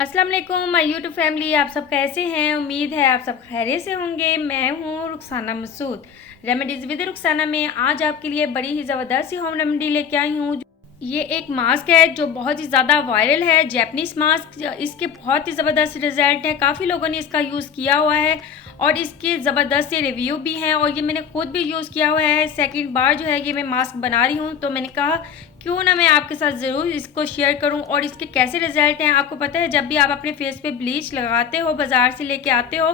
अस्सलाम वालेकुम my YouTube family. आप सब कैसे हैं? उम्मीद है आप सब खैरियत से होंगे। मैं हूं रुखसाना मसूद, रेमेडीज़ विद रुखसाना में आज आपके लिए बड़ी ही ज़बरदस्त सी होम रेमेडी लेके आई हूं। ये एक मास्क है जो बहुत ही ज़्यादा वायरल है, जैपनीज़ मास्क। इसके बहुत ही ज़बरदस्त रिजल्ट हैं, काफ़ी लोगों ने इसका यूज़ किया हुआ है और इसके ज़बरदस्त से रिव्यू भी हैं और ये मैंने खुद भी यूज़ किया हुआ है। सेकंड बार जो है ये मैं मास्क बना रही हूँ, तो मैंने कहा क्यों ना मैं आपके साथ ज़रूर इसको शेयर करूं और इसके कैसे रिज़ल्ट हैं। आपको पता है जब भी आप अपने फेस पे ब्लीच लगाते हो, बाज़ार से लेके आते हो,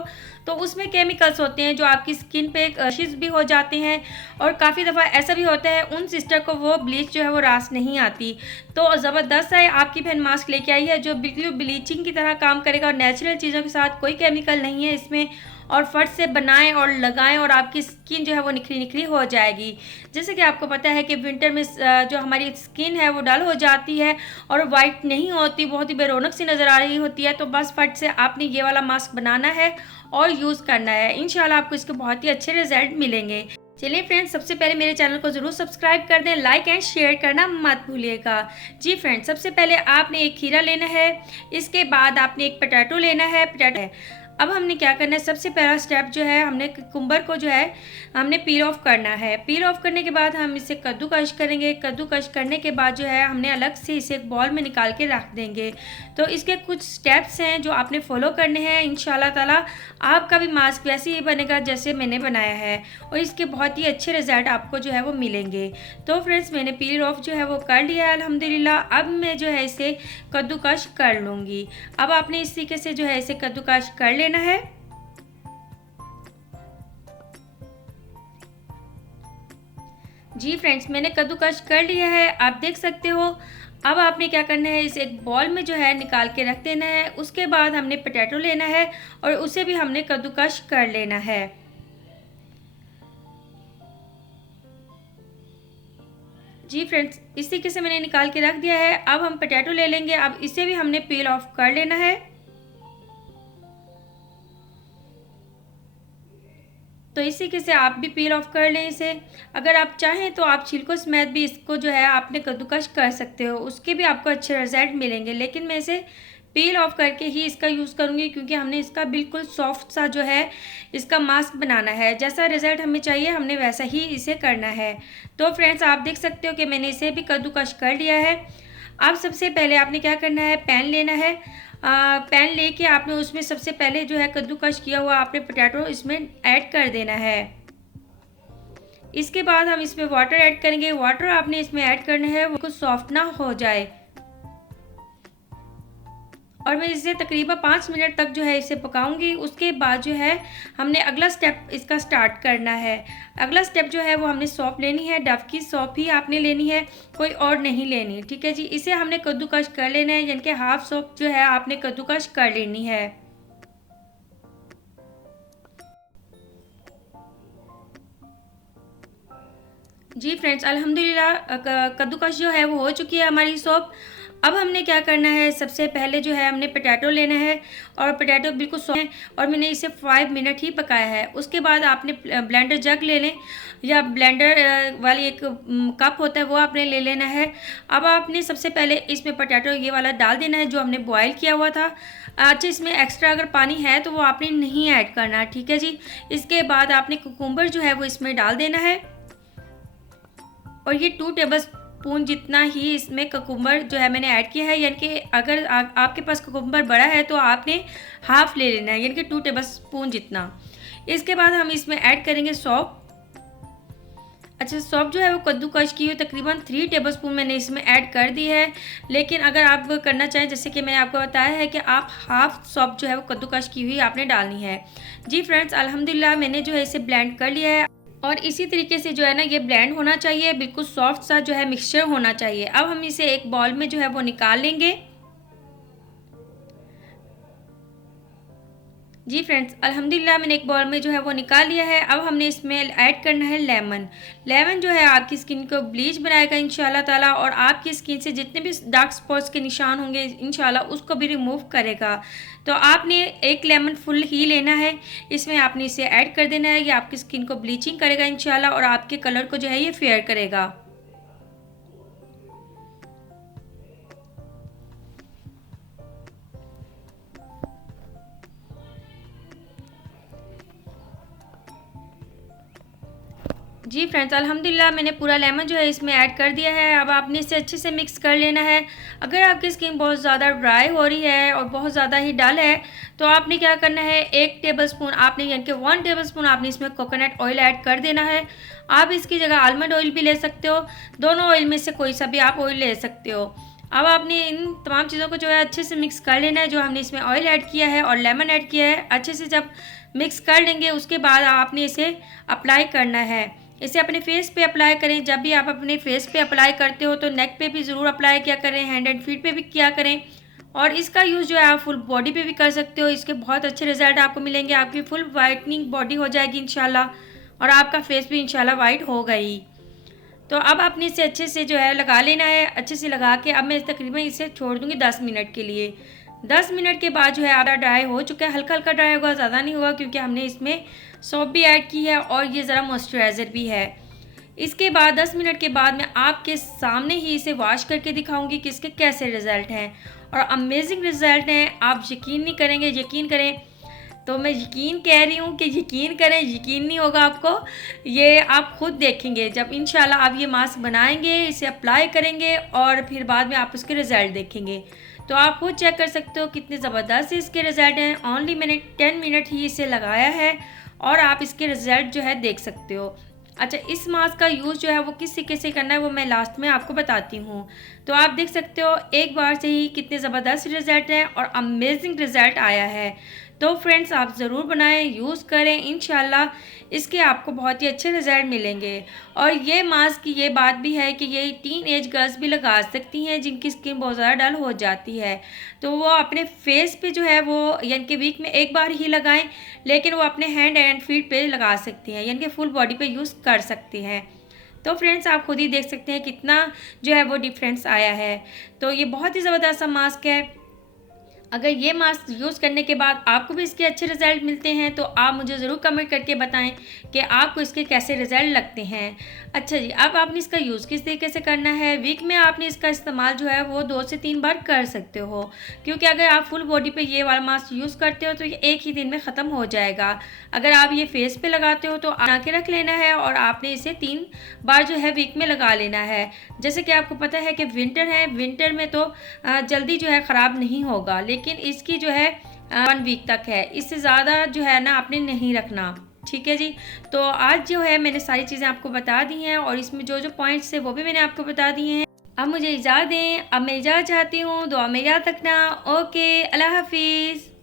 तो उसमें केमिकल्स होते हैं जो आपकी स्किन पे रैशेस भी हो जाते हैं और काफ़ी दफ़ा ऐसा भी होता है उन सिस्टर को वो ब्लीच जो है वो रास नहीं आती। तो ज़बरदस्त है, आपकी बहन मास्क लेके आई है जो बिल्कुल ब्लीचिंग की तरह काम करेगा और नेचुरल चीज़ों के साथ, कोई केमिकल नहीं है इसमें। और फट से बनाएं और लगाएं और आपकी स्किन जो है वो निखरी निखरी हो जाएगी। जैसे कि आपको पता है कि विंटर में जो हमारी स्किन है वो डल हो जाती है और वाइट नहीं होती, बहुत ही बेरौनक सी नज़र आ रही होती है। तो बस फट से आपने ये वाला मास्क बनाना है और यूज़ करना है। इंशाल्लाह आपको इसके बहुत ही अच्छे रिजल्ट मिलेंगे। चलिए फ्रेंड्स, सबसे पहले मेरे चैनल को ज़रूर सब्सक्राइब कर दें, लाइक एंड शेयर करना मत भूलिएगा। जी फ्रेंड्स, सबसे पहले आपने एक खीरा लेना है, इसके बाद आपने एक पोटैटो लेना है। अब हमने क्या करना है, सबसे पहला स्टेप जो है, हमने कुकुम्बर को जो है हमने पील ऑफ करना है। पील ऑफ करने के बाद हम इसे कद्दूकश करेंगे। कद्दूकश करने के बाद जो है हमने अलग से इसे एक बॉल में निकाल के रख देंगे। तो इसके कुछ स्टेप्स हैं जो आपने फॉलो करने हैं। इंशाल्लाह ताला आपका भी मास्क वैसे ही बनेगा जैसे मैंने बनाया है और इसके बहुत ही अच्छे रिजल्ट आपको जो है वो मिलेंगे। तो फ्रेंड्स, मैंने पील ऑफ जो है वो कर लिया है अल्हम्दुलिल्लाह। अब मैं जो है इसे कद्दूकश कर लूँगी। अब आपने इस तरीके से जो है इसे कद्दूकश कर लेना है। जी फ्रेंड्स, मैंने कद्दूकश कर लिया है, आप देख सकते हो। अब आपने क्या करना है, इसे एक बॉल में जो है निकाल के रख देना है। उसके बाद हमने पोटैटो लेना है और उसे भी हमने कद्दूकश कर लेना है। जी फ्रेंड्स, इस तरीके से मैंने निकाल के रख दिया है। अब हम पोटैटो ले लेंगे, अब इसे भी हमने पील ऑफ कर लेना है। तो इसी तरीके से आप भी पील ऑफ कर लें इसे। अगर आप चाहें तो आप छिलकों समेत भी इसको जो है आपने कद्दूकश कर सकते हो, उसके भी आपको अच्छे रिजल्ट मिलेंगे। लेकिन मैं इसे पील ऑफ करके ही इसका यूज़ करूँगी क्योंकि हमने इसका बिल्कुल सॉफ्ट सा जो है इसका मास्क बनाना है। जैसा रिज़ल्ट हमें चाहिए हमने वैसा ही इसे करना है। तो फ्रेंड्स, आप देख सकते हो कि मैंने इसे भी कद्दूकश कर लिया है। अब सबसे पहले आपने क्या करना है, पैन लेना है। पैन लेके आपने उसमें सबसे पहले जो है कद्दूकश किया हुआ आपने पोटैटो इसमें ऐड कर देना है। इसके बाद हम इसमें वाटर ऐड करेंगे। वाटर आपने इसमें ऐड करना है वो कुछ सॉफ्ट ना हो जाए और मैं इसे तकरीबन 5 मिनट तक जो है इसे पकाऊंगी। उसके बाद जो है हमने अगला स्टेप इसका स्टार्ट करना है। अगला स्टेप जो है वो हमने सौंफ लेनी है, डव की सौंफ ही आपने लेनी है, कोई और नहीं लेनी। ठीक है जी, इसे हमने कद्दूकश कर लेना है, यानी कि हाफ सौंफ जो है आपने कद्दूकश कर लेनी है। जी फ्रेंड्स, अल्हम्दुलिल्लाह कद्दूकश जो है वो हो चुकी है हमारी सौंफ। अब हमने क्या करना है, सबसे पहले जो है हमने पोटैटो लेना है और पोटैटो बिल्कुल सॉफ्ट है और मैंने इसे 5 मिनट ही पकाया है। उसके बाद आपने ब्लेंडर जग ले लें या ब्लेंडर वाली एक कप होता है वो आपने ले लेना है। अब आपने सबसे पहले इसमें पोटैटो ये वाला डाल देना है जो हमने बॉयल किया हुआ था। अच्छा, इसमें एक्स्ट्रा अगर पानी है तो वो आपने नहीं ऐड करना, ठीक है जी। इसके बाद आपने कुकुम्बर जो है वो इसमें डाल देना है और ये 2 टेबल स्पून जितना ही इसमें कुकुम्बर जो है मैंने ऐड किया है। यानी कि अगर आपके पास कुकुम्बर बड़ा है तो आपने हाफ ले लेना है, यानी कि 2 टेबल स्पून जितना। इसके बाद हम इसमें ऐड करेंगे सौंफ। अच्छा, सौंफ जो है वो कद्दूकश की हुई तकरीबन 3 टेबल स्पून मैंने इसमें ऐड कर दी है। लेकिन अगर आप करना चाहें, जैसे कि मैंने आपको बताया है कि आप हाफ सौंफ जो है वो कद्दूकश की हुई आपने डालनी है। जी फ्रेंड्स, अल्हम्दुलिल्लाह मैंने जो है इसे ब्लेंड कर लिया है और इसी तरीके से जो है ना ये ब्लेंड होना चाहिए, बिल्कुल सॉफ्ट सा जो है मिक्सचर होना चाहिए। अब हम इसे एक बॉल में जो है वो निकाल लेंगे। जी फ्रेंड्स, अल्हम्दुलिल्लाह मैंने एक बॉल में जो है वो निकाल लिया है। अब हमने इसमें ऐड करना है लेमन। लेमन जो है आपकी स्किन को ब्लीच बनाएगा इंशाल्लाह ताला और आपकी स्किन से जितने भी डार्क स्पॉट्स के निशान होंगे इंशाल्लाह उसको भी रिमूव करेगा। तो आपने एक लेमन फुल ही लेना है, इसमें आपने इसे ऐड कर देना है। ये आपकी स्किन को ब्लीचिंग करेगा इंशाल्लाह और आपके कलर को जो है ये फेयर करेगा। जी फ्रेंड्स, अल्हम्दुलिल्लाह मैंने पूरा लेमन जो है इसमें ऐड कर दिया है। अब आपने इसे अच्छे से मिक्स कर लेना है। अगर आपकी स्किन बहुत ज़्यादा ड्राई हो रही है और बहुत ज़्यादा ही डल है, तो आपने क्या करना है, 1 टेबलस्पून आपने यानी कि 1 टेबलस्पून आपने इसमें कोकोनट ऑयल ऐड कर देना है। आप इसकी जगह आलमंड ऑयल भी ले सकते हो, दोनों ऑयल में से कोई सा भी आप ऑयल ले सकते हो। अब आपने इन तमाम चीज़ों को जो है अच्छे से मिक्स कर लेना है। जो हमने इसमें ऑयल ऐड किया है और लेमन ऐड किया है, अच्छे से जब मिक्स कर लेंगे उसके बाद आपने इसे अप्लाई करना है। इसे अपने फेस पे अप्लाई करें। जब भी आप अपने फेस पे अप्लाई करते हो तो नेक पे भी ज़रूर अप्लाई किया करें, हैंड एंड फीट पे भी किया करें, और इसका यूज़ जो है आप फुल बॉडी पे भी कर सकते हो। इसके बहुत अच्छे रिजल्ट आपको मिलेंगे। आपकी फुल वाइटनिंग बॉडी हो जाएगी इंशाल्लाह, और आपका फेस भी इंशाल्लाह वाइट होगा ही। तो अब आपने इसे अच्छे से जो है लगा लेना है। अच्छे से लगा के अब मैं तकरीबन इसे छोड़ दूँगी 10 मिनट के लिए। 10 मिनट के बाद जो है आधा ड्राई हो चुका है, हल्का हल्का ड्राई होगा, ज़्यादा नहीं होगा, क्योंकि हमने इसमें सोप भी ऐड की है और ये ज़रा मॉइस्चराइज़र भी है। इसके बाद 10 मिनट के बाद मैं आपके सामने ही इसे वॉश करके दिखाऊंगी कि इसके कैसे रिज़ल्ट हैं, और अमेजिंग रिज़ल्ट हैं। आप यकीन नहीं करेंगे, यकीन करें तो मैं यकीन कह रही हूँ कि यकीन करें, यकीन नहीं होगा आपको, ये आप खुद देखेंगे जब इंशाल्लाह आप ये मास्क बनाएंगे, इसे अप्लाई करेंगे और फिर बाद में आप उसके रिज़ल्ट देखेंगे। तो आप खुद चेक कर सकते हो कितने ज़बरदस्त इसके रिज़ल्ट हैं। ओनली मैंने 10 मिनट ही इसे लगाया है और आप इसके रिज़ल्ट जो है देख सकते हो। अच्छा, इस मास्क का यूज़ जो है वो किस तरीके से करना है वो मैं लास्ट में आपको बताती हूँ। तो आप देख सकते हो एक बार से ही कितने ज़बरदस्त रिज़ल्ट हैं और अमेजिंग रिज़ल्ट आया है। तो फ्रेंड्स, आप ज़रूर बनाएं, यूज़ करें, इंशाल्लाह इसके आपको बहुत ही अच्छे रिज़ल्ट मिलेंगे। और ये मास्क की ये बात भी है कि ये टीन एज गर्ल्स भी लगा सकती हैं जिनकी स्किन बहुत ज़्यादा डल हो जाती है। तो वो अपने फेस पे जो है वो यानी कि वीक में एक बार ही लगाएं, लेकिन वो अपने हैंड एंड फीट पे लगा सकती हैं, यानी कि फुल बॉडी पे यूज़ कर सकती हैं। तो फ्रेंड्स, आप खुद ही देख सकते हैं कितना जो है वो डिफरेंस आया है। तो ये बहुत ही ज़बरदस्त सा मास्क है। अगर ये मास्क यूज़ करने के बाद आपको भी इसके अच्छे रिज़ल्ट मिलते हैं तो आप मुझे ज़रूर कमेंट करके बताएं कि आपको इसके कैसे रिज़ल्ट लगते हैं। अच्छा जी, अब आपने इसका यूज़ किस तरीके से करना है। वीक में आपने इसका इस्तेमाल जो है वो 2 से 3 बार कर सकते हो, क्योंकि अगर आप फुल बॉडी पे ये वाला मास्क यूज़ करते हो तो ये एक ही दिन में ख़त्म हो जाएगा। अगर आप ये फेस पे लगाते हो तो बना के रख लेना है और आपने इसे 3 बार जो है वीक में लगा लेना है। जैसे कि आपको पता है कि विंटर है, विंटर में तो जल्दी जो है ख़राब नहीं होगा, लेकिन इसकी जो है 1 वीक तक है, इससे ज़्यादा जो है ना आपने नहीं रखना। ठीक है जी। तो आज जो है मैंने सारी चीज़ें आपको बता दी हैं और इसमें जो जो पॉइंट्स है वो भी मैंने आपको बता दिए हैं। अब मुझे इजाज़त दें, अब मैं इजाज़त चाहती हूँ, दुआ में याद रखना। ओके, अल्लाह हाफिज़।